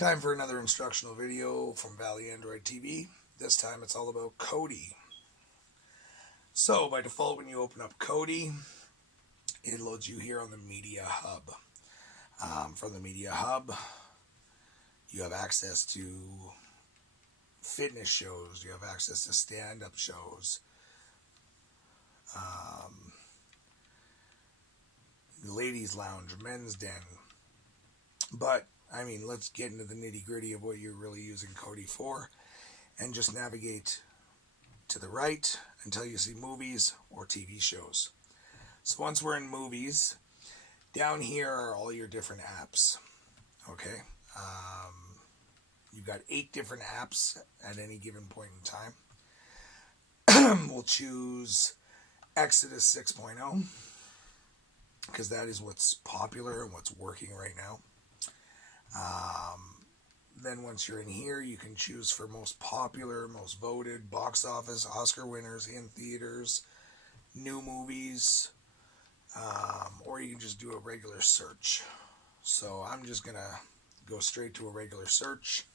Time for another instructional video from Valley Android TV. This time it's all about Kodi. So by default, when you open up Kodi, it loads you here on the Media Hub. From the Media Hub, you have access to fitness shows, you have access to stand-up shows, ladies' lounge, men's den. But I mean, let's get into the nitty-gritty of what you're really using Kodi for, and just navigate to the right until you see movies or TV shows. So once we're in movies, down here are all your different apps. Okay, you've got 8 different apps at any given point in time. We'll choose Exodus 6.0 because that is what's popular and what's working right now. Then once you're in here, you can choose for most popular, most voted, box office, Oscar winners, in theaters, new movies, or you can just do a regular search. So I'm just going to go straight to a regular search,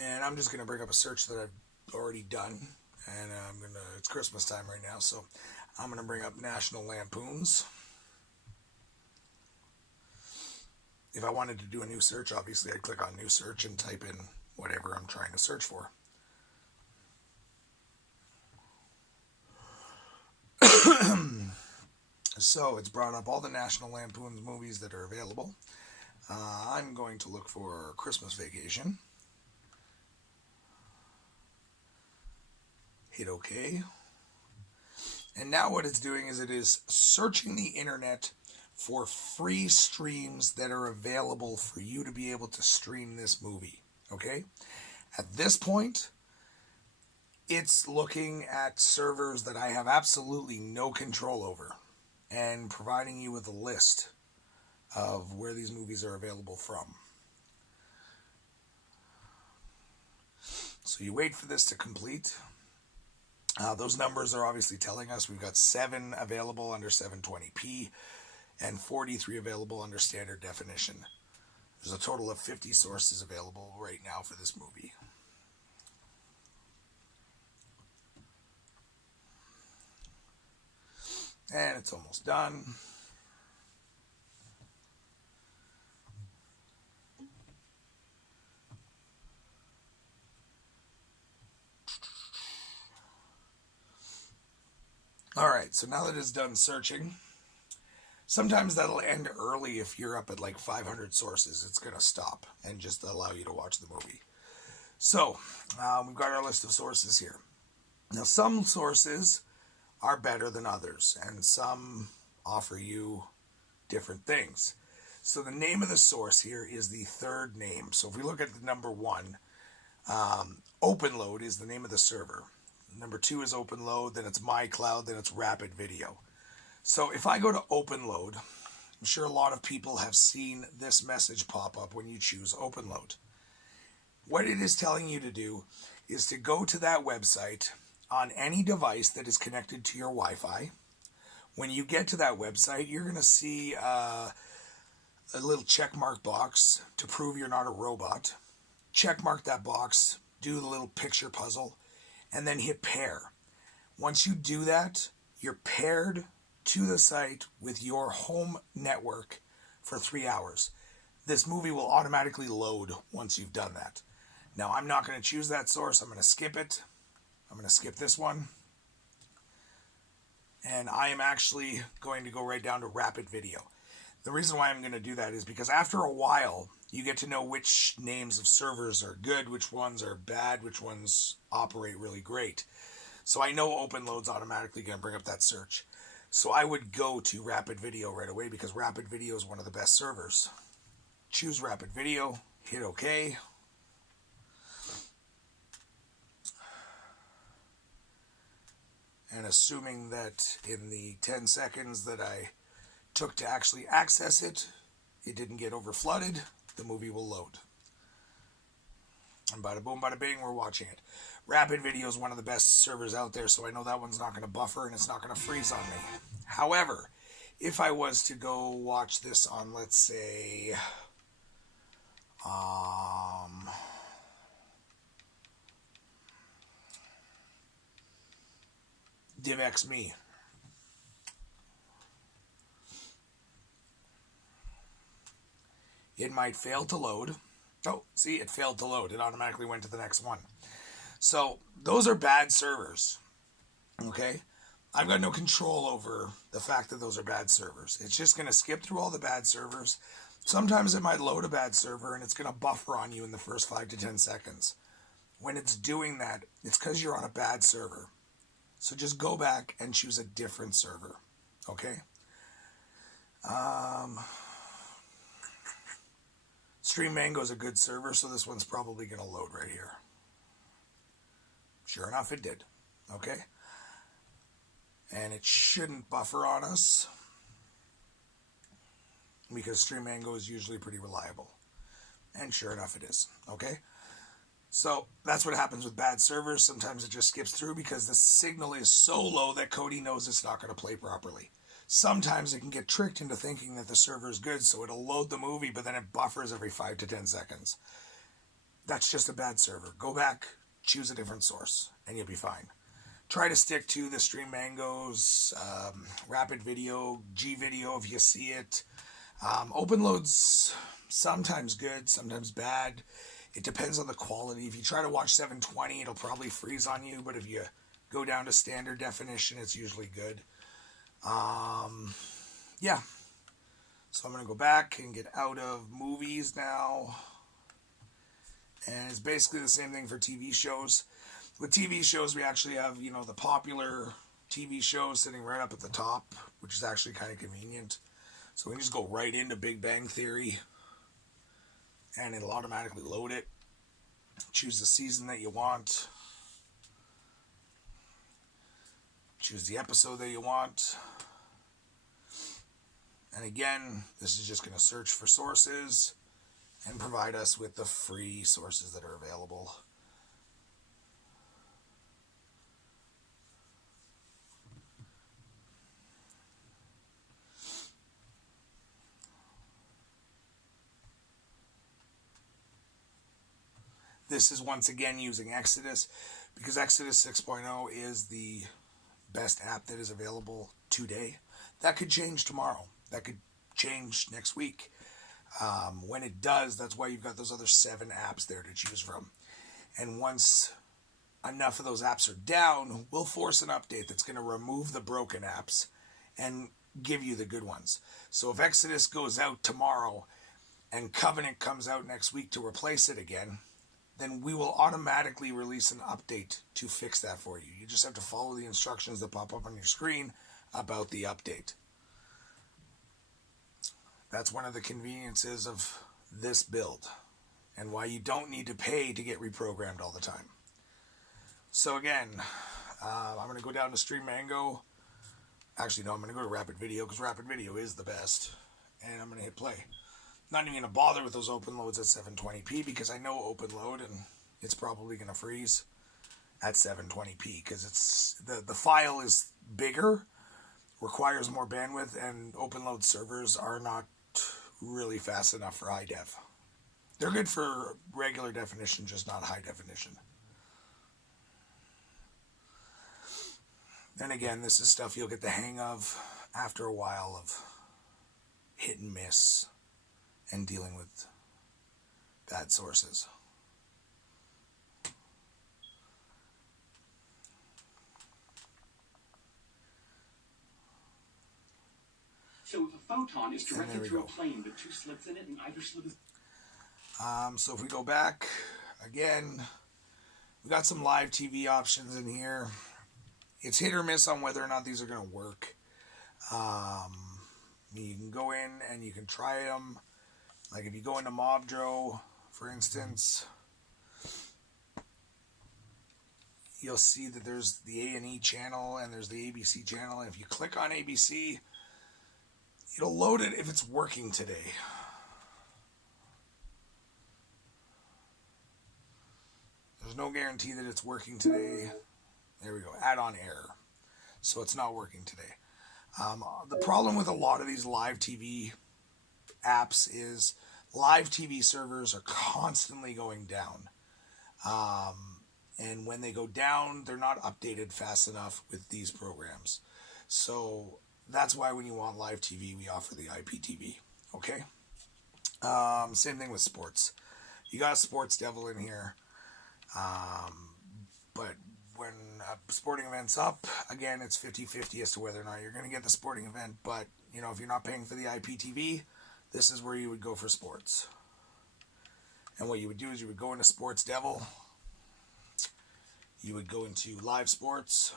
and I'm just going to bring up a search that I've already done, and it's Christmas time right now, so I'm going to bring up National Lampoons. If I wanted to do a new search, obviously I'd click on new search and type in whatever I'm trying to search for. So it's brought up all the National Lampoons movies that are available. I'm going to look for Christmas Vacation. Hit OK. And now what it's doing is it is searching the internet for free streams that are available for you to be able to stream this movie. Okay? At this point, it's looking at servers that I have absolutely no control over and providing you with a list of where these movies are available from. So you wait for this to complete. Those numbers are obviously telling us we've got 7 available under 720p and 43 available under standard definition. There's a total of 50 sources available right now for this movie. And it's almost done. Alright, so now that it's done searching, sometimes that'll end early if you're up at like 500 sources. It's going to stop and just allow you to watch the movie. So, we've got our list of sources here. Now, some sources are better than others, and some offer you different things. So the name of the source here is the third name. So if we look at the number 1, OpenLoad is the name of the server. Number 2 is OpenLoad, then it's MyCloud, then it's Rapid Video. So if I go to OpenLoad, I'm sure a lot of people have seen this message pop up when you choose OpenLoad. What it is telling you to do is to go to that website on any device that is connected to your Wi-Fi. When you get to that website, you're going to see a little checkmark box to prove you're not a robot. Checkmark that box, do the little picture puzzle, and then hit pair. Once you do that, you're paired to the site with your home network for 3 hours. This movie will automatically load once you've done that. Now, I'm not going to choose that source. I'm going to skip it. I'm going to skip this one. And I am actually going to go right down to Rapid Video. The reason why I'm going to do that is because after a while, you get to know which names of servers are good, which ones are bad, which ones operate really great. So I know OpenLoad's automatically going to bring up that search. So I would go to Rapid Video right away because Rapid Video is one of the best servers. Choose Rapid Video, hit OK. And assuming that in the 10 seconds that I took to actually access it, it didn't get overflooded, the movie will load. And bada boom, bada bing, we're watching it. Rapid Video is one of the best servers out there, so I know that one's not going to buffer and it's not going to freeze on me. However, if I was to go watch this on, let's say, DivXme. It might fail to load. Oh, see, it failed to load. It automatically went to the next one. So those are bad servers. Okay? I've got no control over the fact that those are bad servers. It's just going to skip through all the bad servers. Sometimes it might load a bad server and it's going to buffer on you in the first 5 to 10 seconds. When it's doing that, it's because you're on a bad server. So just go back and choose a different server. Okay? Stream Mango is a good server, so this one's probably going to load right here. Sure enough, it did. Okay? And it shouldn't buffer on us because Stream Mango is usually pretty reliable. And sure enough, it is. Okay? So that's what happens with bad servers. Sometimes it just skips through because the signal is so low that Kodi knows it's not going to play properly. Sometimes it can get tricked into thinking that the server is good, so it'll load the movie, but then it buffers every 5 to 10 seconds. That's just a bad server. Go back, choose a different source, and you'll be fine. Try to stick to the Stream Mango's, Rapid Video, G Video if you see it. OpenLoad's sometimes good, sometimes bad. It depends on the quality. If you try to watch 720, it'll probably freeze on you, but if you go down to standard definition, it's usually good. Yeah. So I'm going to go back and get out of movies now. And it's basically the same thing for TV shows. With TV shows, we actually have, the popular TV shows sitting right up at the top, which is actually kind of convenient. So we can just go right into Big Bang Theory, and it'll automatically load it. Choose the season that you want. Choose the episode that you want. And again, this is just going to search for sources and provide us with the free sources that are available. This is once again using Exodus because Exodus 6.0 is the best app that is available today. That could change tomorrow. That could change next week. When it does, that's why you've got those other 7 apps there to choose from. And once enough of those apps are down, we'll force an update that's going to remove the broken apps and give you the good ones. So if Exodus goes out tomorrow and Covenant comes out next week to replace it again, then we will automatically release an update to fix that for you. You just have to follow the instructions that pop up on your screen about the update. That's one of the conveniences of this build and why you don't need to pay to get reprogrammed all the time. So again, I'm going to go down to Stream Mango. Actually, no, I'm going to go to Rapid Video because Rapid Video is the best. And I'm going to hit play. Not even going to bother with those open loads at 720p because I know open load and it's probably going to freeze at 720p because it's the file is bigger, requires more bandwidth, and open load servers are not really fast enough for high def. They're good for regular definition, just not high definition. Then again, this is stuff you'll get the hang of after a while of hit and miss and dealing with bad sources. So if a photon is directed through a plane with 2 slits in it and either slit is... So if we go back, again, we got some live TV options in here. It's hit or miss on whether or not these are going to work. You can go in and you can try them. Like if you go into Mobdro, for instance, you'll see that there's the A&E channel and there's the ABC channel. And if you click on ABC, it'll load it if it's working today. There's no guarantee that it's working today. There we go. Add-on error. So it's not working today. The problem with a lot of these live TV apps is Live TV servers are constantly going down. And when they go down, they're not updated fast enough with these programs. So that's why when you want live TV, we offer the IPTV. Okay? Same thing with sports. You got a Sports Devil in here. But when a sporting event's up, again, it's 50-50 as to whether or not you're going to get the sporting event. But, you know, if you're not paying for the IPTV, this is where you would go for sports. And what you would do is you would go into Sports Devil. You would go into live sports.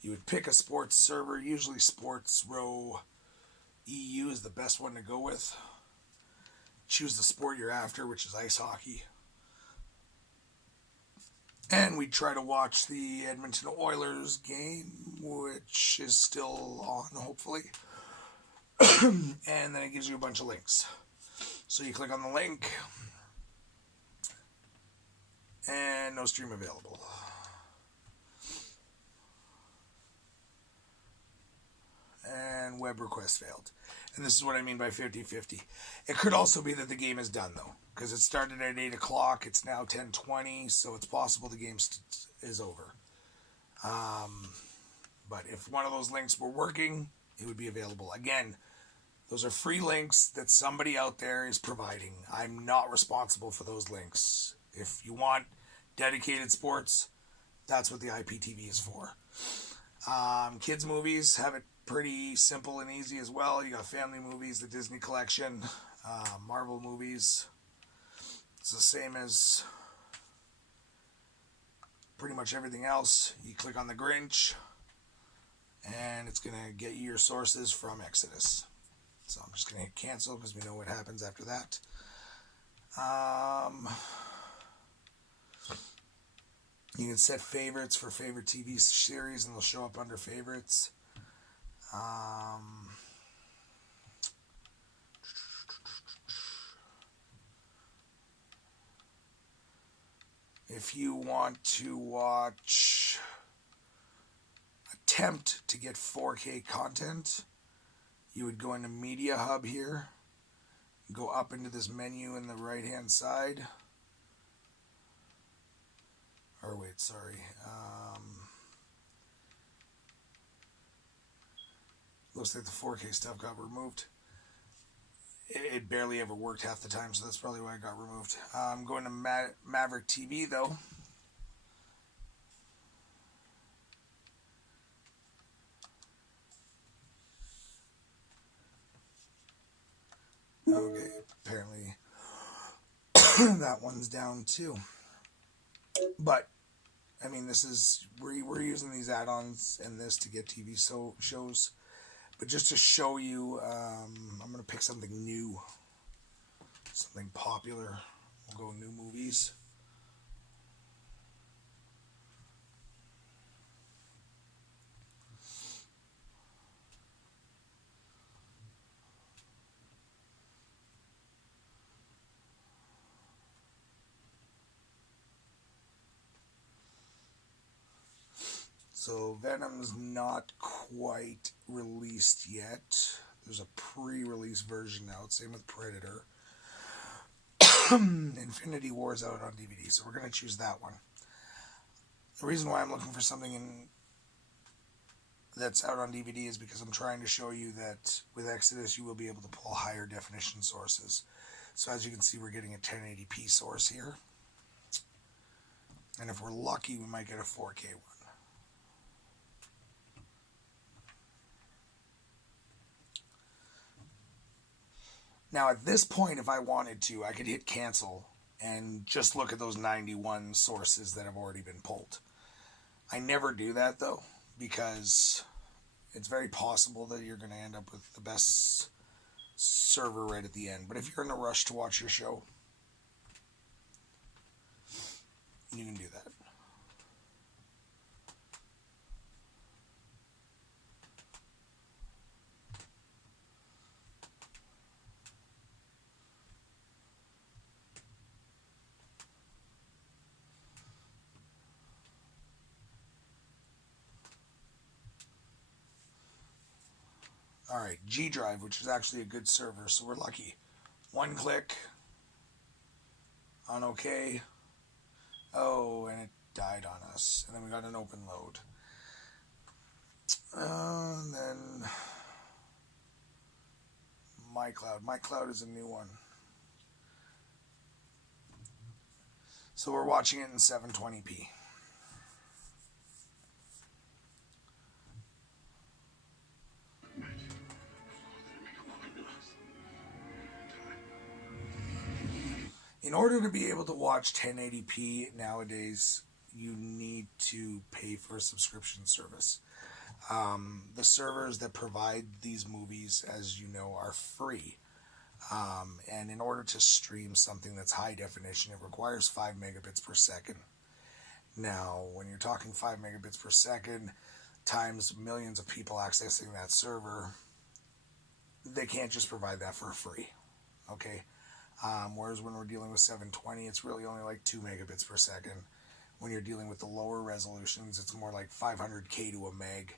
You would pick a sports server. Usually Sports Row EU is the best one to go with. Choose the sport you're after, which is ice hockey. And we try to watch the Edmonton Oilers game, which is still on, hopefully. And then it gives you a bunch of links. So you click on the link, and no stream available. And web request failed. And this is what I mean by 50-50. It could also be that the game is done, though, because it started at 8 o'clock. It's now 10:20, so it's possible the game is over. But if one of those links were working, it would be available. Again, those are free links that somebody out there is providing. I'm not responsible for those links. If you want dedicated sports, that's what the IPTV is for. Kids movies have it pretty simple and easy as well. You got family movies, the Disney collection, Marvel movies. It's the same as pretty much everything else. You click on the Grinch, and it's going to get you your sources from Exodus. So I'm just going to hit cancel because we know what happens after that. You can set favorites for favorite TV series, and they'll show up under favorites. If you want to attempt to get 4K content, you would go into Media Hub here, go up into this menu in the right hand side. Or wait, sorry. Looks like the 4K stuff got removed. It barely ever worked half the time, so that's probably why it got removed. I'm going to Maverick TV, though. Okay, apparently that one's down too. But, I mean, this is, we're using these add-ons and this to get TV shows. But just to show you, I'm going to pick something new, something popular. We'll go new movies. So Venom's not quite released yet. There's a pre-release version out. Same with Predator. Infinity War's out on DVD, so we're going to choose that one. The reason why I'm looking for something that's out on DVD is because I'm trying to show you that with Exodus you will be able to pull higher definition sources. So as you can see, we're getting a 1080p source here. And if we're lucky, we might get a 4K one. Now, at this point, if I wanted to, I could hit cancel and just look at those 91 sources that have already been pulled. I never do that, though, because it's very possible that you're going to end up with the best server right at the end. But if you're in a rush to watch your show, you can do that. Alright, G Drive, which is actually a good server, so we're lucky. One click on OK. Oh, and it died on us. And then we got an open load. And then MyCloud. MyCloud is a new one. So we're watching it in 720p. In order to be able to watch 1080p nowadays, you need to pay for a subscription service. The servers that provide these movies, as you know, are free. And in order to stream something that's high definition, it requires 5 megabits per second. Now, when you're talking 5 megabits per second times millions of people accessing that server, they can't just provide that for free. Okay? Whereas when we're dealing with 720, it's really only like 2 megabits per second. When you're dealing with the lower resolutions, it's more like 500K to a meg.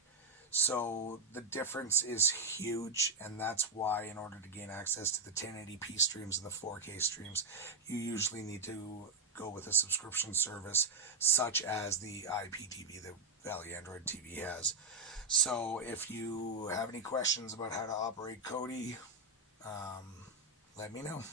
So the difference is huge, and that's why in order to gain access to the 1080p streams and the 4K streams, you usually need to go with a subscription service such as the IPTV that Valley Android TV has. So if you have any questions about how to operate Kodi, let me know.